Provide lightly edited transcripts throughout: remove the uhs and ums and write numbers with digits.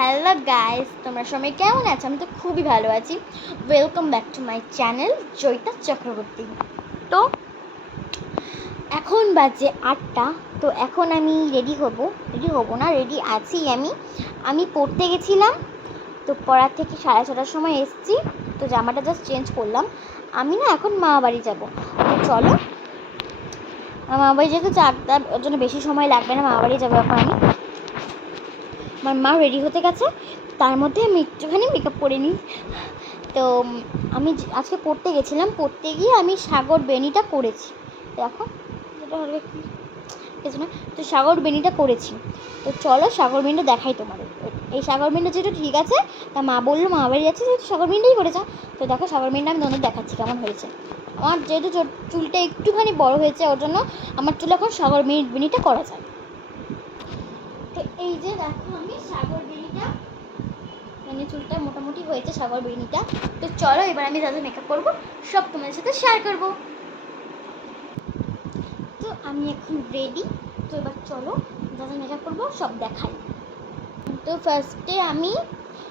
Hello guys, তোমরা সবাই কেমন আছো? আমি তো খুবই ভালো আছি। Welcome back to my channel Joyita Chakraborty. তো এখন বাজে 8টা। তো এখন আমি রেডি হব না, রেডি আছি। আমি পড়তে গেছিলাম, তো পড়ার থেকে 6:30টার সময় এসেছি। তো জামাটা জাস্ট চেঞ্জ করলাম। আমি না এখন মামা বাড়ি যাবো। তো চলো, মামা বাড়ি যেহেতু 4টা, ওর জন্য বেশি সময় লাগবে না। মামা বাড়ি যাবো এখন আমি। আমার মা রেডি হতে গেছে, তার মধ্যে আমি একটুখানি মেকআপ করে নিই। তো আমি আজকে পড়তে গেছিলাম, পড়তে গিয়ে আমি সাগর বেনিটা করেছি। দেখো যেটা হবে কিছু না, তো সাগর বেনিটা করেছি। তো চলো সাগর বেনিটা দেখাই তোমাদের। এই সাগর বেনিটা যেটা ঠিক আছে, তা মা বললো মা বাড়ি যাচ্ছে যেহেতু সাগর বেনিটাই করেছে। তো দেখো সাগর বেনিটা আমি তোমাদের দেখাচ্ছি কেমন হয়েছে। আমার যেহেতু চুলটা একটুখানি বড় হয়েছে, ওর জন্য আমার চুল এখন সাগর বেনিটা করা যায়। তো এই যে দেখো আমি সাগর বেনিটা, মানে চুলটা মোটামুটি হয়েছে সাগর বেনিটা। তো চলো এবার আমি যা যা মেকআপ করবো সব তোমাদের সাথে শেয়ার করব। তো আমি এখন রেডি। তো এবার চলো যা যা মেকআপ করবো সব দেখাই। তো ফার্স্টে আমি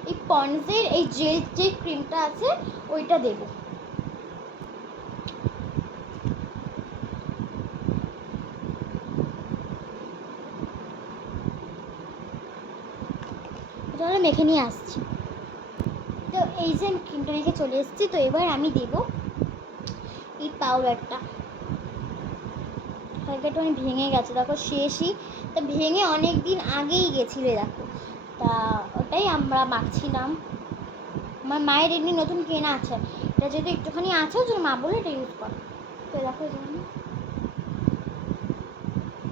এই পন্ডসের এই জেল যে ক্রিমটা আছে ওইটা দেবো। চলো মেখে নিয়ে আসছি। তো এই যে আমি ক্রিমটা মেখে চলে এসেছি। তো এবার আমি দেবো এই পাউডারটা। হালকাটা মানে ভেঙে গেছে, দেখো শেষই, তা ভেঙে অনেক দিন আগেই গেছিলো দেখো। তা ওটাই আমরা মাখছিলাম। আমার মায়ের এমনি নতুন কেনা আছে, এটা যেহেতু একটুখানি আছে ওই জন্য মা বলে এটা ইউজ কর। তো দেখো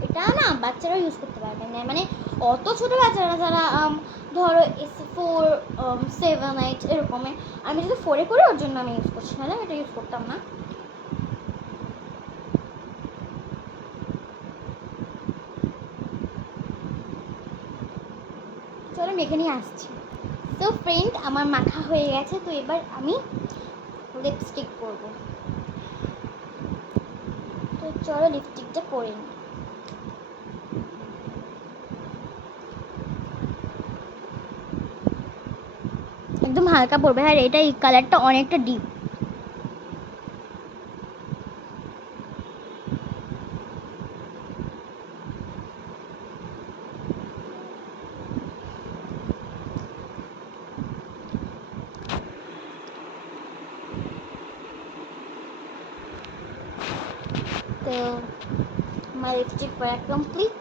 এটা না বাচ্চারাও ইউজ করতে পারবে না, মানে অত ছোটো বাচ্চারা যারা ধরো S4 7 8 এরকমে। আমি যদি 4-এ করি ওর জন্য আমি ইউজ করছি, নাহলে এটা ইউজ করতাম না। চলো মেখে নিয়ে আসছি। তো ফ্রেন্ড আমার মাখা হয়ে গেছে। তো এবার আমি লিপস্টিক করব। তো চলো লিপস্টিকটা করে নিই। একদম হালকা পড়বে, আর এটা এই কালারটা অনেকটা ডিপ। তো আমার লিপস্টিক পরা কমপ্লিট।